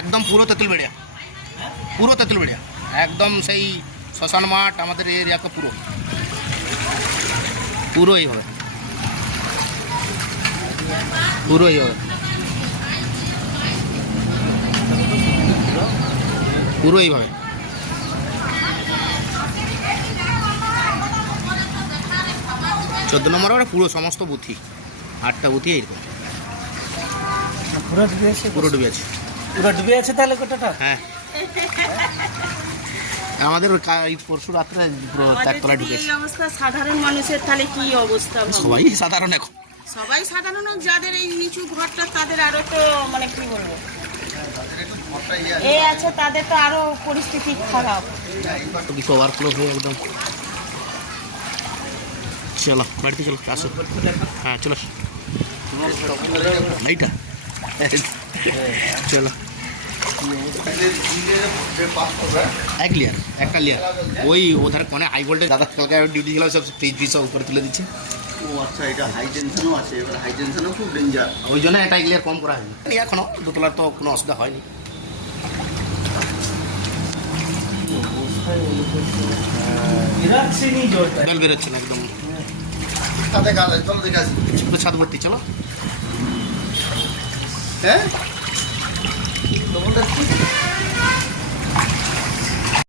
একদম পুরো তেঁতুলবেড়িয়া, পুরো তেঁতুলবেড়িয়া, একদম সেই শ্মশান মাঠ আমাদের এরিয়াকে পুরো পুরো এইভাবে, পুরো এইভাবে, পুরো এইভাবে। 14 নম্বর ওরা পুরো সমস্ত বুথি, 8টা বুথি এইরকম পুরো ডুবে আছে, পুরো ডুবে আছে, পুরো ডুবে আছে তাহলে গোটাটা। হ্যাঁ আমাদের এই পরশু রাত্রে পুরো একতলায় ঢুকেছে। এই অবস্থা সাধারণ মানুষের তাহলে কি অবস্থা? সবাই সাধারণ, এখন সবাই সাধারণ, যাদের এই নিচু ঘরটা তাদের আরো তো মানে কি বলবো, এই আছে তাদের তো আরো পরিস্থিতি খারাপ। কিছু ওভারফ্লো হয়ে একদম। চলো বাড়িতে চলো, আসো। হ্যাঁ চলো, এইটা চলো। এক লেয়ার, একটা লেয়ার ওই ওধার কোনে হাই ভোল্টেজ দাদা কালকে ডিউটি ছিল, সব ফ্রিজ ফ্রিজ সব উপরে তুলে দিচ্ছে। ও আচ্ছা, এটা হাই টেনশনও আছে, এবার হাই টেনশনও খুব ডেঞ্জার। ওই জন্য একটা লেয়ার কম করা হয়নি, এখনো দোতলার তো কোনো অসুবিধা হয়নি। বেল বেরোচ্ছে না একদম, সাথে গাছ আছে, চলো দেখে আসি। পুরো ছাদ ভর্তি। চলো হ্যাঁ তোমাদের